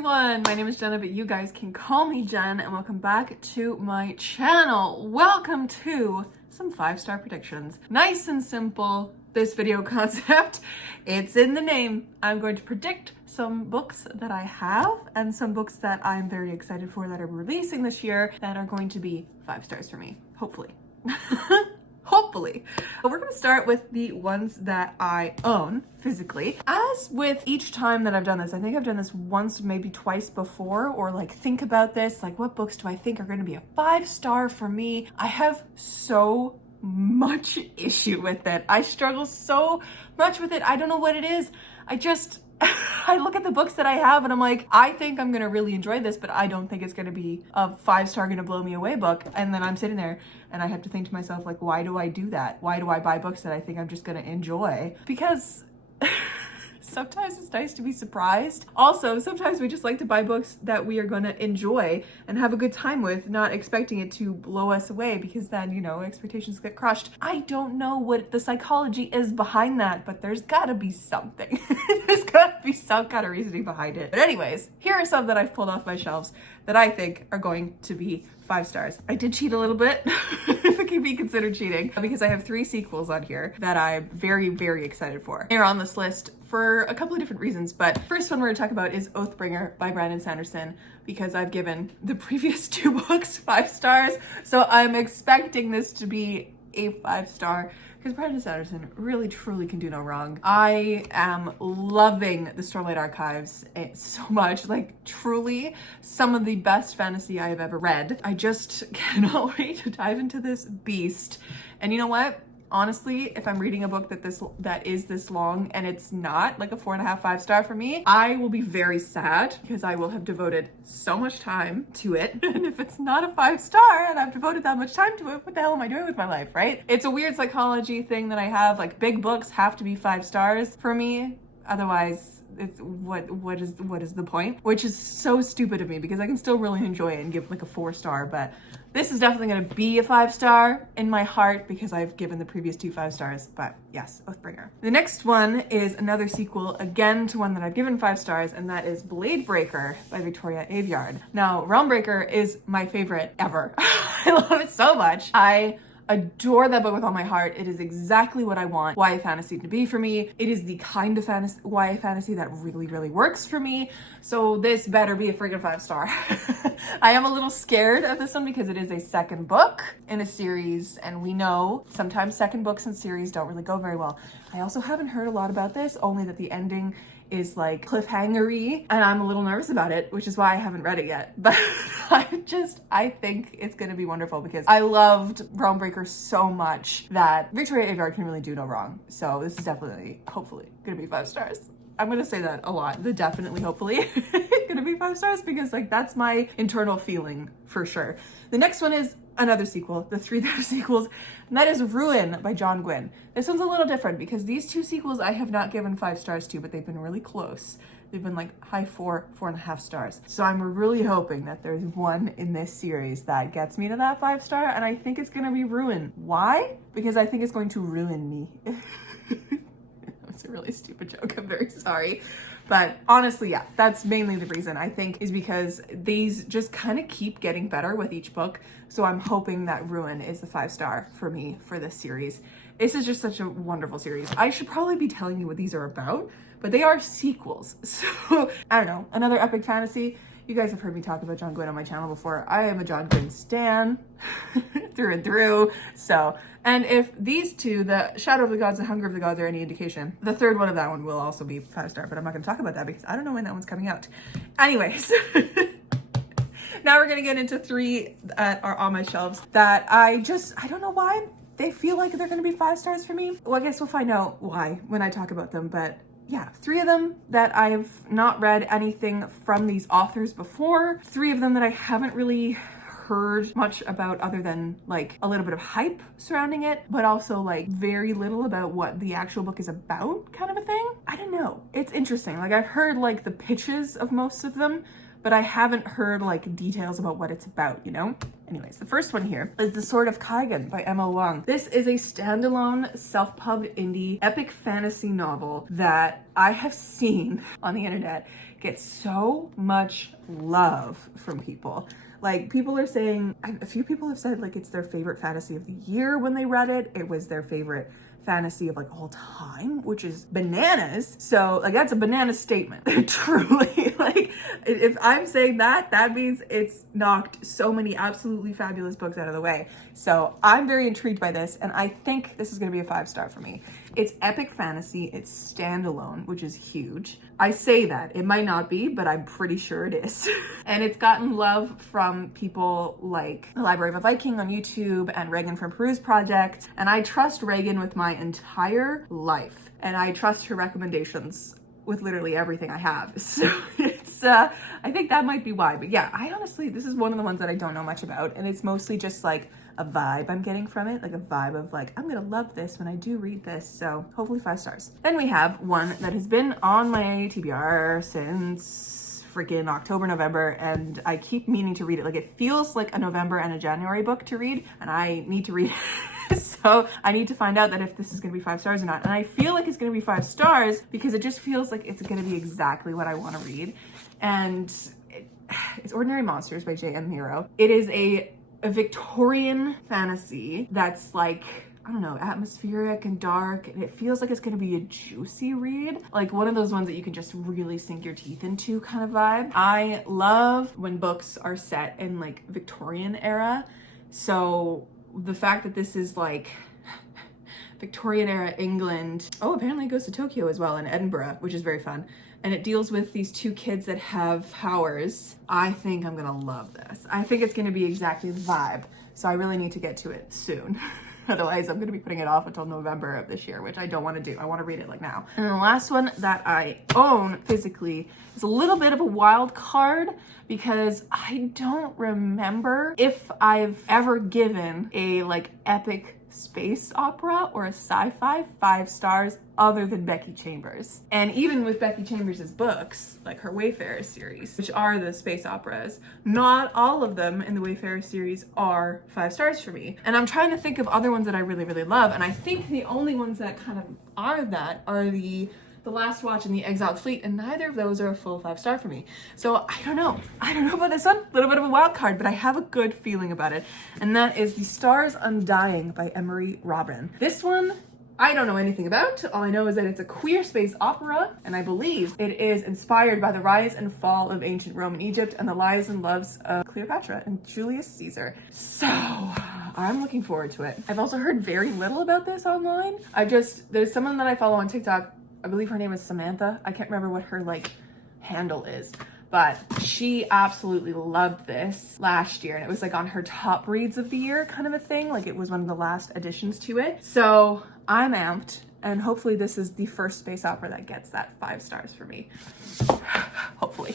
everyone, my name is Jenna, but you guys can call me Jen, and welcome back to my channel. Welcome to some 5-star predictions. Nice and simple, this video concept. It's in the name. I'm going to predict some books that I have and some books that I'm very excited for that are releasing this year that are going to be 5 stars for me, hopefully. Hopefully. But we're going to start with the ones that I own physically. As with each time that I've done this, I think I've done this once, maybe twice before, or like think about this, like what books do I think are going to be a 5-star for me? I have so much issue with it. I struggle so much with it. I don't know what it is. I look at the books that I have and I'm like, I think I'm gonna really enjoy this, but I don't think it's gonna be a 5-star gonna blow me away book. And then I'm sitting there and I have to think to myself, like, why do I do that? Why do I buy books that I think I'm just gonna enjoy? Because sometimes it's nice to be surprised. Also, sometimes we just like to buy books that we are going to enjoy and have a good time with, not expecting it to blow us away, because then, you know, expectations get crushed. I don't know what the psychology is behind that, but there's gotta be something. There's gotta be some kind of reasoning behind it. But anyways, here are some that I've pulled off my shelves that I think are going to be 5 stars. I did cheat a little bit, if it can be considered cheating, because I have 3 sequels on here that I'm very, very excited for. They're on this list for a couple of different reasons, but first one we're gonna talk about is Oathbringer by Brandon Sanderson, because I've given the previous 2 books 5 stars, so I'm expecting this to be a 5-star, because Brandon Sanderson really truly can do no wrong. I am loving the Stormlight Archives so much, like truly some of the best fantasy I have ever read. I just cannot wait to dive into this beast. And you know what? Honestly, if I'm reading a book that is this long and it's not like a 4.5, 5-star for me, I will be very sad, because I will have devoted so much time to it. And if it's not a 5-star and I've devoted that much time to it, what the hell am I doing with my life, right? It's a weird psychology thing that I have. Like, big books have to be 5 stars for me. Otherwise, it's what is the point? Which is so stupid of me, because I can still really enjoy it and give like a 4-star, but this is definitely going to be a 5-star in my heart, because I've given the previous 2 5 stars. But yes, Oathbringer. The next one is another sequel, again to one that I've given 5 stars, and that is Bladebreaker by Victoria Aveyard. Now, Realmbreaker is my favorite ever. I love it so much. I adore that book with all my heart. It is exactly what I want YA fantasy to be for me. It is the kind of YA fantasy that really, really works for me. So this better be a freaking 5-star. I am a little scared of this one because it is a second book in a series, and we know sometimes second books in series don't really go very well. I also haven't heard a lot about this, only that the ending is like cliffhanger-y, and I'm a little nervous about it, which is why I haven't read it yet. But I think it's gonna be wonderful, because I loved Realmbreaker so much that Victoria Aveyard can really do no wrong. So this is definitely, hopefully, gonna be 5 stars. I'm gonna say that a lot, the definitely, hopefully, gonna be 5 stars, because like that's my internal feeling for sure. The next one is another sequel, the 3 sequels, and that is Ruin by John Gwynne. This one's a little different, because these 2 sequels I have not given 5 stars to, but they've been really close. They've been like high 4, 4.5 stars. So I'm really hoping that there's one in this series that gets me to that 5-star, and I think it's gonna be Ruin. Why? Because I think it's going to ruin me. It's a really stupid joke, I'm very sorry. But honestly, yeah, that's mainly the reason, I think, is because these just kind of keep getting better with each book. So I'm hoping that Ruin is the 5-star for me for this series. This is just such a wonderful series. I should probably be telling you what these are about, but they are sequels. So I don't know, another epic fantasy. You guys have heard me talk about John Gwynne on my channel before. I am a John Gwynne stan through and through. So, and if these 2, the Shadow of the Gods and Hunger of the Gods, are any indication, the third one of that one will also be 5-star, but I'm not gonna talk about that because I don't know when that one's coming out. Anyways, now we're gonna get into 3 that are on my shelves that I don't know why they feel like they're gonna be 5 stars for me. Well, I guess we'll find out why when I talk about them, but yeah, 3 of them that I've not read anything from these authors before. 3 of them that I haven't really heard much about, other than like a little bit of hype surrounding it, but also like very little about what the actual book is about, kind of a thing. I don't know. It's interesting. Like, I've heard like the pitches of most of them, but I haven't heard like details about what it's about, you know? Anyways, the first one here is The Sword of Kaigan by Emma Wang. This is a standalone, self-pubbed indie epic fantasy novel that I have seen on the internet get so much love from people. Like, people are saying, a few people have said like it's their favorite fantasy of the year when they read it. It was their favorite fantasy of like all time, which is bananas. So like that's a banana statement. Truly, like if I'm saying that, that means it's knocked so many absolutely fabulous books out of the way. So I'm very intrigued by this, and I think this is going to be a 5-star for me. It's epic fantasy, it's standalone, which is huge. I say that, it might not be, but I'm pretty sure it is. And it's gotten love from people like the Library of a Viking on YouTube and Reagan from Peruse Project. And I trust Reagan with my entire life. And I trust her recommendations with literally everything I have. So it's, I think that might be why. But yeah, I honestly, this is one of the ones that I don't know much about. And it's mostly just like a vibe I'm getting from it, like a vibe of like, I'm gonna love this when I do read this. So hopefully 5 stars. Then we have one that has been on my TBR since freaking October, November, and I keep meaning to read it. Like it feels like a November and a January book to read, and I need to read it. So I need to find out that if this is gonna be 5 stars or not. And I feel like it's gonna be 5 stars because it just feels like it's gonna be exactly what I wanna read. And it's Ordinary Monsters by J.M. Nero. It is a Victorian fantasy that's like, I don't know, atmospheric and dark, and it feels like it's gonna be a juicy read, like one of those ones that you can just really sink your teeth into kind of vibe. I love when books are set in like Victorian era, so the fact that this is like Victorian era England, oh, apparently it goes to Tokyo as well, and Edinburgh, which is very fun. And it deals with these 2 kids that have powers. I think I'm gonna love this. I think it's gonna be exactly the vibe. So I really need to get to it soon. Otherwise I'm gonna be putting it off until November of this year, which I don't wanna do. I wanna read it like now. And the last one that I own physically is a little bit of a wild card because I don't remember if I've ever given a like epic space opera or a sci-fi 5 stars other than Becky Chambers. And even with Becky Chambers' books, like her Wayfarer series, which are the space operas, not all of them in the Wayfarer series are 5 stars for me. And I'm trying to think of other ones that I really, really love. And I think the only ones that kind of are that are the Last Watch and the Exiled Fleet, and neither of those are a full 5 star for me. So I don't know about this one, a little bit of a wild card, but I have a good feeling about it. And that is The Stars Undying by Emery Robin. This one, I don't know anything about. All I know is that it's a queer space opera, and I believe it is inspired by the rise and fall of ancient Rome and Egypt and the lives and loves of Cleopatra and Julius Caesar. So I'm looking forward to it. I've also heard very little about this online. There's someone that I follow on TikTok, I believe her name is Samantha. I can't remember what her like handle is, but she absolutely loved this last year, and it was like on her top reads of the year kind of a thing. Like it was one of the last additions to it. So I'm amped, and hopefully this is the first space opera that gets that 5 stars for me. Hopefully.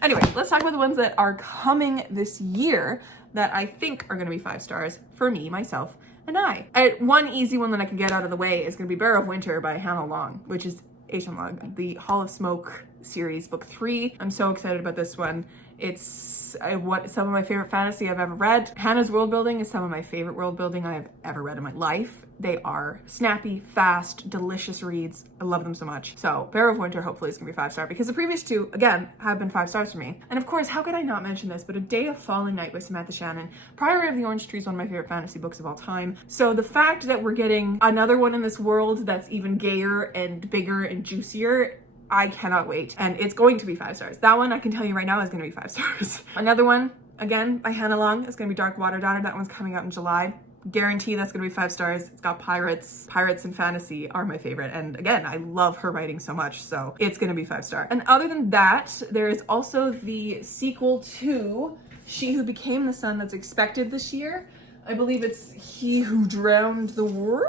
Anyway, let's talk about the ones that are coming this year that I think are gonna be 5 stars for me, myself, and I. One easy one that I can get out of the way is gonna be Bear of Winter by Hannah Long, which is Asian Log, the Hall of Smoke series, book 3. I'm so excited about this one. It's some of my favorite fantasy I've ever read. Hannah's world building is some of my favorite world building I've ever read in my life. They are snappy, fast, delicious reads. I love them so much. So Bear of Winter hopefully is gonna be 5 star because the previous 2, again, have been 5 stars for me. And of course, how could I not mention this, but A Day of Falling Night by Samantha Shannon. Priory of the Orange Tree is one of my favorite fantasy books of all time. So the fact that we're getting another one in this world that's even gayer and bigger and juicier, I cannot wait. And it's going to be 5 stars. That one I can tell you right now is gonna be 5 stars. Another one, again, by Hannah Long, is gonna be Dark Water Daughter. That one's coming out in July. Guarantee that's gonna be 5 stars. It's got pirates. Pirates and fantasy are my favorite. And again, I love her writing so much, so it's gonna be 5 star. And other than that, there is also the sequel to She Who Became the Sun that's expected this year. I believe it's He Who Drowned the World?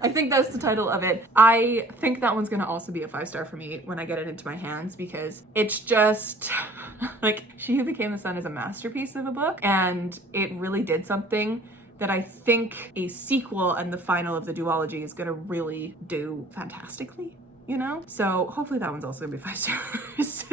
I think that's the title of it. I think that one's gonna also be a 5 star for me when I get it into my hands because it's just like She Who Became the Sun is a masterpiece of a book, and it really did something that I think a sequel and the final of the duology is gonna really do fantastically. you know? So hopefully that one's also gonna be 5 stars.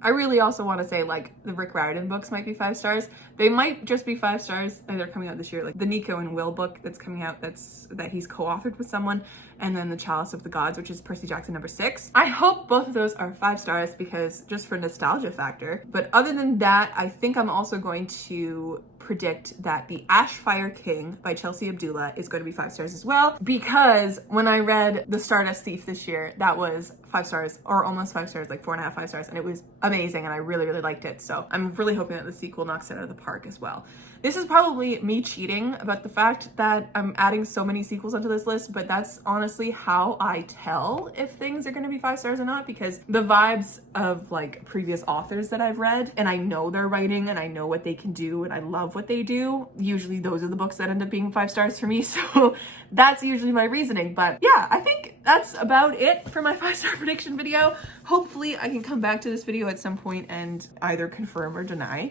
I really also want to say, like, the Rick Riordan books might be 5 stars. They might just be 5 stars. They're coming out this year. Like the Nico and Will book that's coming out, that he's co-authored with someone, and then the Chalice of the Gods, which is Percy Jackson #6. I hope both of those are 5 stars because just for nostalgia factor. But other than that, I think I'm also going to predict that the Ashfire King by Chelsea Abdullah is going to be 5 stars as well, because when I read The Stardust Thief this year, that was 5 stars, or almost 5 stars, like 4.5, 5 stars, and it was amazing and I really, really liked it. So I'm really hoping that the sequel knocks it out of the park as well. This is probably me cheating about the fact that I'm adding so many sequels onto this list, but that's honestly how I tell if things are going to be 5 stars or not, because the vibes of like previous authors that I've read, and I know their writing and I know what they can do and I love what they do, usually those are the books that end up being 5 stars for me. So that's usually my reasoning. But yeah, I think that's about it for my 5-star prediction video. Hopefully I can come back to this video at some point and either confirm or deny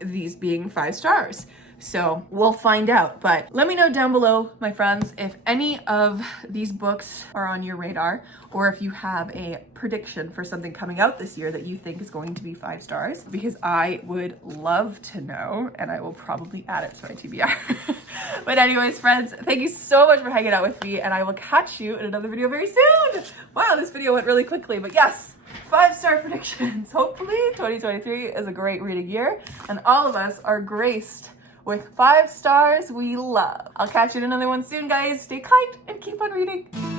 these being 5 stars. So we'll find out. But let me know down below, my friends, if any of these books are on your radar, or if you have a prediction for something coming out this year that you think is going to be 5 stars, because I would love to know, and I will probably add it to my TBR. But anyways, friends, thank you so much for hanging out with me, and I will catch you in another video very soon. Wow, this video went really quickly, but yes, 5-star predictions. Hopefully 2023 is a great reading year and all of us are graced with 5 stars we love. I'll catch you in another one soon, guys. Stay kind and keep on reading.